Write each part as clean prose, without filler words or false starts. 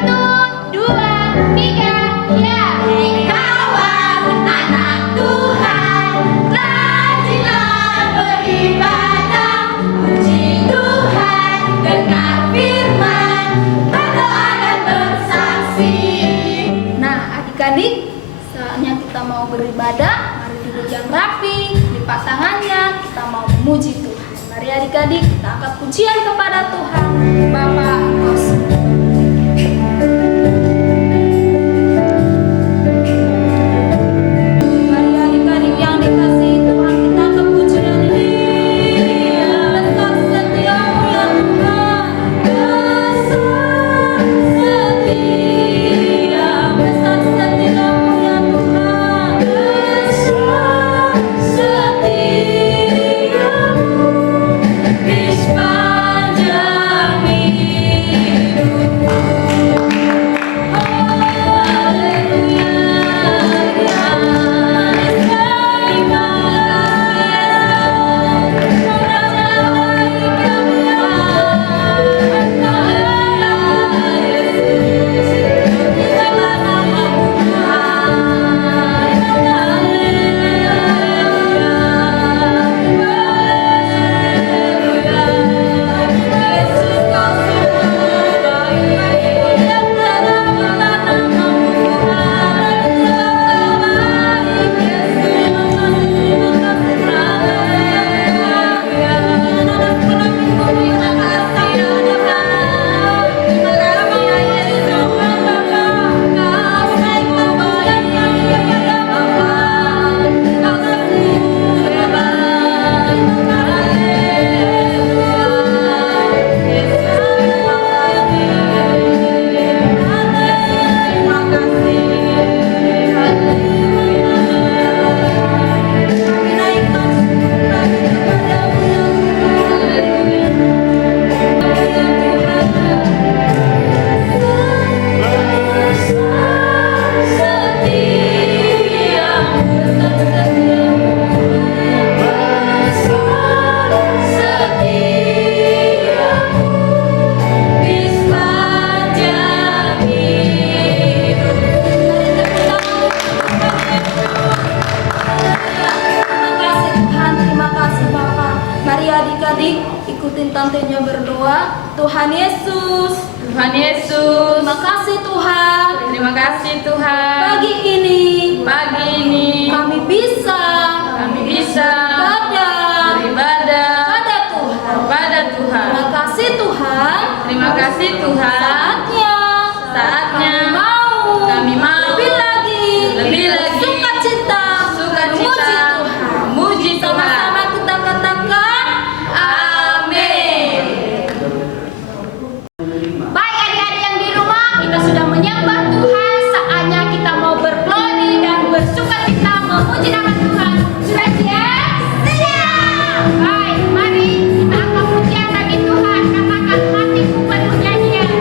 Satu, dua, tiga, ya. Hei kawan, anak Tuhan, rajinlah beribadah, puji Tuhan dengan firman, berdoa dan bersaksi. Nah, adik-adik, saatnya kita mau beribadah. Mari duduk yang rapi, lipat tangannya, kita mau memuji Tuhan. Mari adik-adik, kita angkat pujian kepada Tuhan. Bapa, Engkau sembah. Mari adik-adik yang dikasihi Tuhan, kita angkat pujian ini. Besar setiamu ya Tuhan, besar setia, besar setiamu ya Tuhan, besar setiamu di sepanjang hidupku. Haleluya, ikutin tantenya berdoa. Tuhan Yesus, Tuhan Yesus, terima kasih Tuhan. terima kasih Tuhan. Pagi ini kami bisa beribadah pada Tuhan. kepada Tuhan. Terima kasih Tuhan. Terima kasih Tuhan. Saatnya kami mau lebih lagi sukacita memuji Tuhan. Sama-sama kita katakan Amin. baik adik-adik yang di rumah, kita sudah menyembah Tuhan. Saatnya kita mau berglori dan bersukacita memuji nama Tuhan. Sudah siap? Siap. Baik, mari kita angkat pujian bagi Tuhan. Katakan hatiku penuh nyanyian.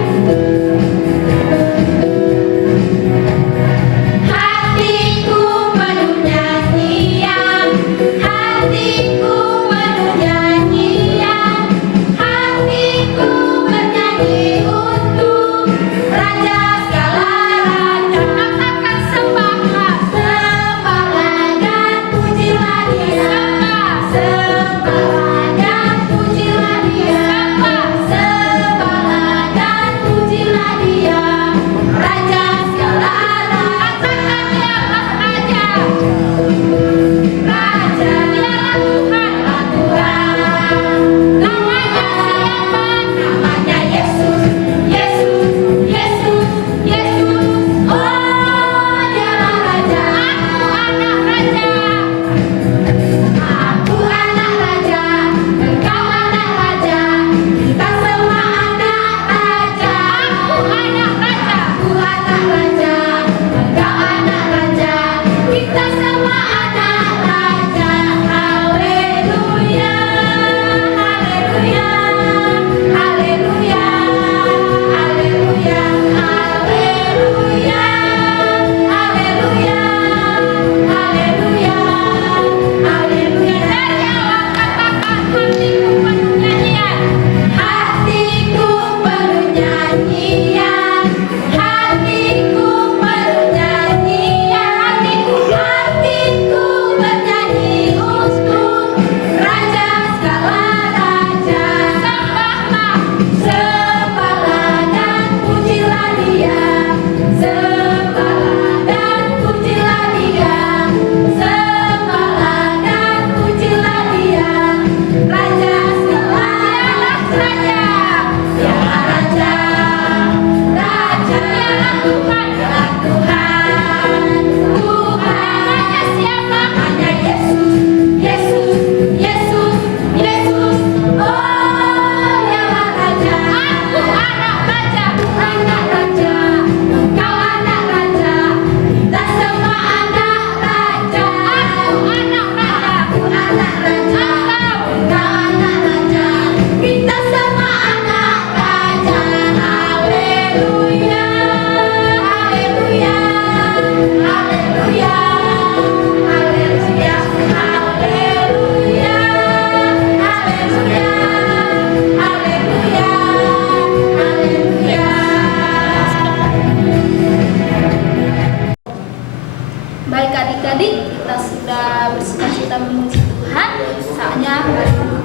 sudah memuji Tuhan, saatnya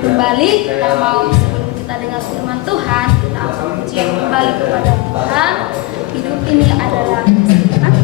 kembali kita mau sebelum kita dengar firman Tuhan, kita memuji kembali kepada Tuhan. Hidup ini adalah kesempatan.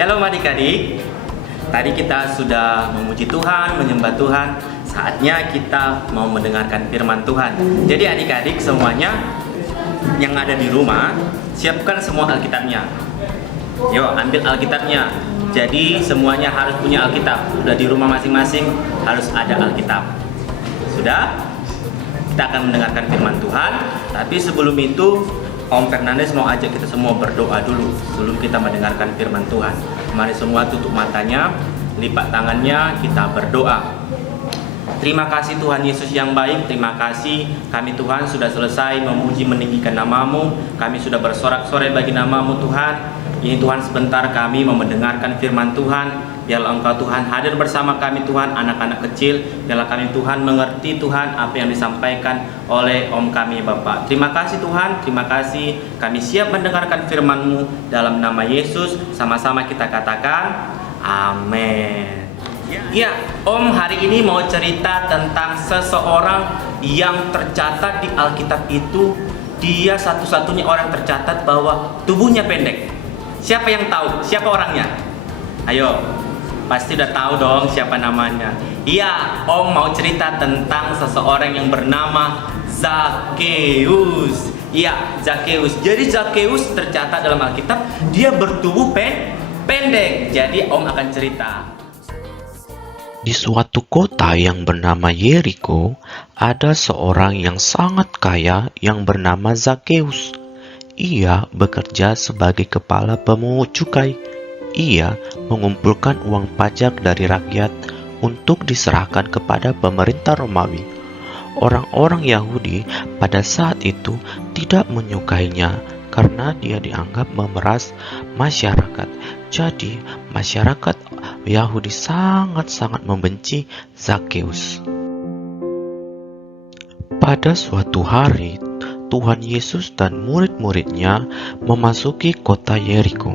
Shalom adik-adik. Tadi kita sudah memuji Tuhan, menyembah Tuhan. Saatnya kita mau mendengarkan firman Tuhan. Jadi adik-adik semuanya yang ada di rumah, siapkan semua Alkitabnya. Yuk, ambil Alkitabnya. Jadi semuanya harus punya Alkitab. Udah di rumah masing-masing harus ada Alkitab. Sudah? Kita akan mendengarkan firman Tuhan. Tapi sebelum itu Om Fernandes mau ajak kita semua berdoa dulu sebelum kita mendengarkan firman Tuhan. Mari semua tutup matanya, lipat tangannya, kita berdoa. Terima kasih Tuhan Yesus yang baik, terima kasih kami Tuhan sudah selesai memuji meninggikan nama-Mu. Kami sudah bersorak-sorai bagi nama-Mu Tuhan. Ini Tuhan sebentar kami mau mendengarkan firman Tuhan. Biarlah Engkau Tuhan hadir bersama kami Tuhan, anak-anak kecil. Biarlah kami Tuhan mengerti Tuhan apa yang disampaikan oleh Om kami Bapak. Terima kasih Tuhan, terima kasih. Kami siap mendengarkan firman-Mu dalam nama Yesus. Sama-sama kita katakan amin. Ya, Om hari ini mau cerita tentang seseorang yang tercatat di Alkitab itu. Dia satu-satunya orang tercatat bahwa tubuhnya pendek. Siapa yang tahu? Siapa orangnya? Ayo, pasti udah tahu dong siapa namanya. Iya, Om mau cerita tentang seseorang yang bernama Zakheus. Iya, Zakheus. Jadi Zakheus tercatat dalam Alkitab dia bertubuh pendek. Jadi Om akan cerita. Di suatu kota yang bernama Yeriko, ada seorang yang sangat kaya yang bernama Zakheus. Ia bekerja sebagai kepala pemungut cukai. Ia mengumpulkan uang pajak dari rakyat untuk diserahkan kepada pemerintah Romawi. Orang-orang Yahudi pada saat itu tidak menyukainya karena dia dianggap memeras masyarakat. Jadi, masyarakat Yahudi sangat-sangat membenci Zakheus. Pada suatu hari, Tuhan Yesus dan murid-muridnya memasuki kota Yeriko.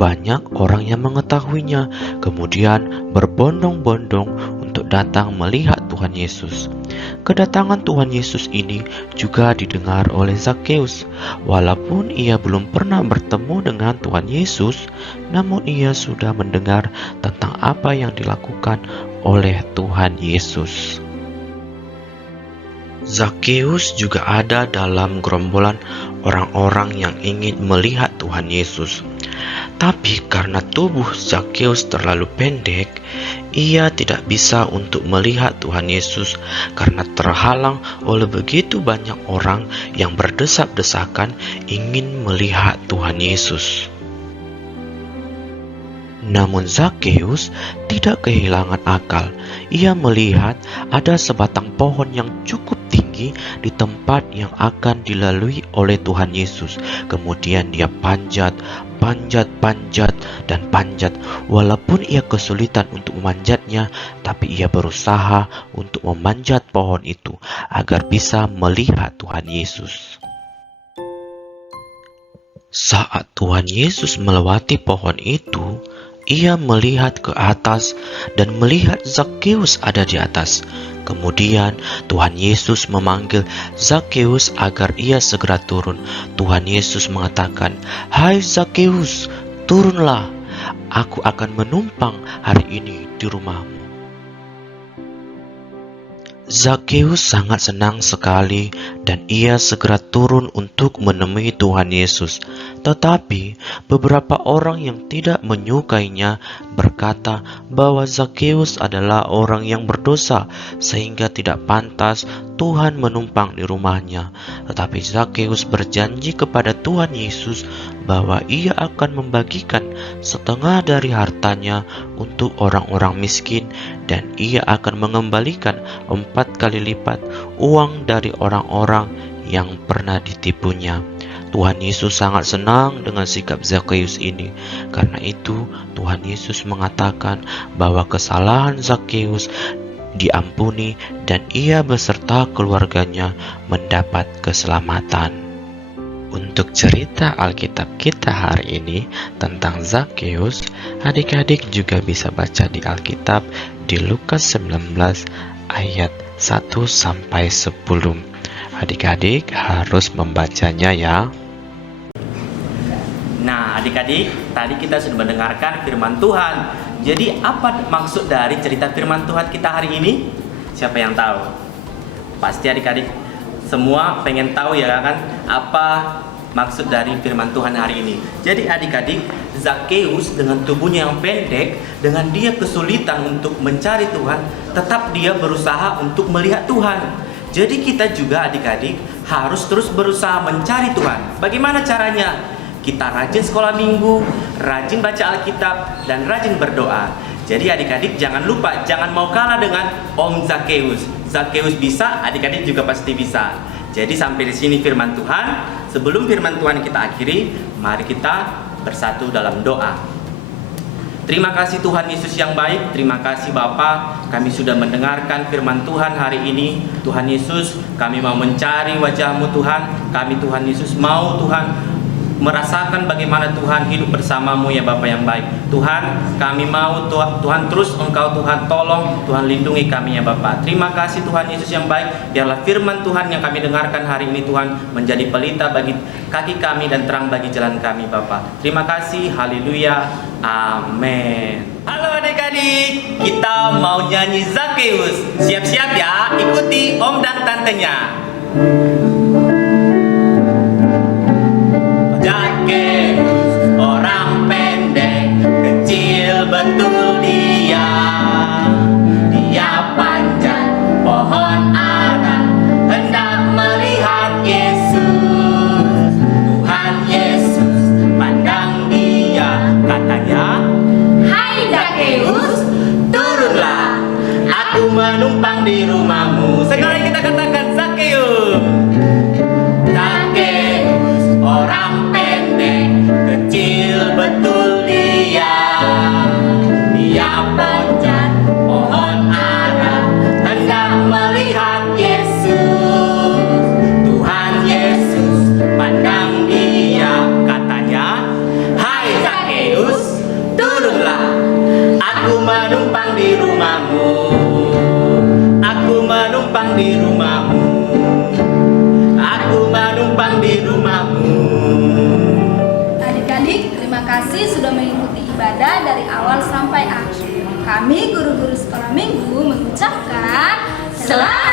Banyak orang yang mengetahuinya, kemudian berbondong-bondong untuk datang melihat Tuhan Yesus. Kedatangan Tuhan Yesus ini juga didengar oleh Zakheus. Walaupun ia belum pernah bertemu dengan Tuhan Yesus, namun ia sudah mendengar tentang apa yang dilakukan oleh Tuhan Yesus. Zakheus juga ada dalam gerombolan orang-orang yang ingin melihat Tuhan Yesus. Tapi karena tubuh Zakheus terlalu pendek, ia tidak bisa untuk melihat Tuhan Yesus karena terhalang oleh begitu banyak orang yang berdesak-desakan ingin melihat Tuhan Yesus. Namun Zakheus tidak kehilangan akal. Ia melihat ada sebatang pohon yang cukup tinggi di tempat yang akan dilalui oleh Tuhan Yesus. Kemudian dia panjat, dan panjat. Walaupun ia kesulitan untuk memanjatnya, tapi ia berusaha untuk memanjat pohon itu agar bisa melihat Tuhan Yesus. Saat Tuhan Yesus melewati pohon itu, ia melihat ke atas dan melihat Zakheus ada di atas. Kemudian Tuhan Yesus memanggil Zakheus agar ia segera turun. Tuhan Yesus mengatakan, "Hai Zakheus, turunlah. Aku akan menumpang hari ini di rumahmu." Zakheus sangat senang sekali dan ia segera turun untuk menemui Tuhan Yesus. Tetapi beberapa orang yang tidak menyukainya berkata bahwa Zakheus adalah orang yang berdosa sehingga tidak pantas Tuhan menumpang di rumahnya. Tetapi Zakheus berjanji kepada Tuhan Yesus bahwa ia akan membagikan setengah dari hartanya untuk orang-orang miskin dan ia akan mengembalikan 4 kali lipat uang dari orang-orang yang pernah ditipunya. Tuhan Yesus sangat senang dengan sikap Zakheus ini. Karena itu Tuhan Yesus mengatakan bahwa kesalahan Zakheus diampuni dan ia beserta keluarganya mendapat keselamatan. Untuk cerita Alkitab kita hari ini tentang Zakheus, adik-adik juga bisa baca di Alkitab di Lukas 19 ayat 1-10. Adik-adik harus membacanya ya. Nah, adik-adik, tadi kita sudah mendengarkan firman Tuhan. Jadi, apa maksud dari cerita firman Tuhan kita hari ini? Siapa yang tahu? Pasti adik-adik semua pengen tahu ya kan, apa maksud dari firman Tuhan hari ini. Jadi adik-adik, Zakheus dengan tubuhnya yang pendek, dengan dia kesulitan untuk mencari Tuhan, tetap dia berusaha untuk melihat Tuhan. Jadi kita juga adik-adik harus terus berusaha mencari Tuhan. Bagaimana caranya? Kita rajin sekolah minggu, rajin baca Alkitab, dan rajin berdoa. Jadi adik-adik jangan lupa, jangan mau kalah dengan Om Zakheus. Zakheus bisa, adik-adik juga pasti bisa. Jadi sampai di sini firman Tuhan. Sebelum firman Tuhan kita akhiri, mari kita bersatu dalam doa. Terima kasih Tuhan Yesus yang baik, terima kasih Bapa, kami sudah mendengarkan firman Tuhan hari ini. Tuhan Yesus, kami mau mencari wajah-Mu Tuhan. Kami Tuhan Yesus mau Tuhan merasakan bagaimana Tuhan hidup bersama-Mu ya Bapa yang baik. Tuhan, kami mau Tuhan terus Engkau Tuhan tolong, Tuhan lindungi kami ya Bapa. Terima kasih Tuhan Yesus yang baik. Biarlah firman Tuhan yang kami dengarkan hari ini Tuhan menjadi pelita bagi kaki kami dan terang bagi jalan kami Bapa. Terima kasih. Haleluya. Amin. Halo adik-adik, kita mau nyanyi Zakheus. Siap-siap ya, ikuti Om dan tantenya. Zakheus, orang pendek, kecil betul dia. menumpang di rumahmu. Aku menumpang di rumahmu. Adik-adik, terima kasih sudah mengikuti ibadah dari awal sampai akhir. Kami guru-guru sekolah minggu mengucapkan selamat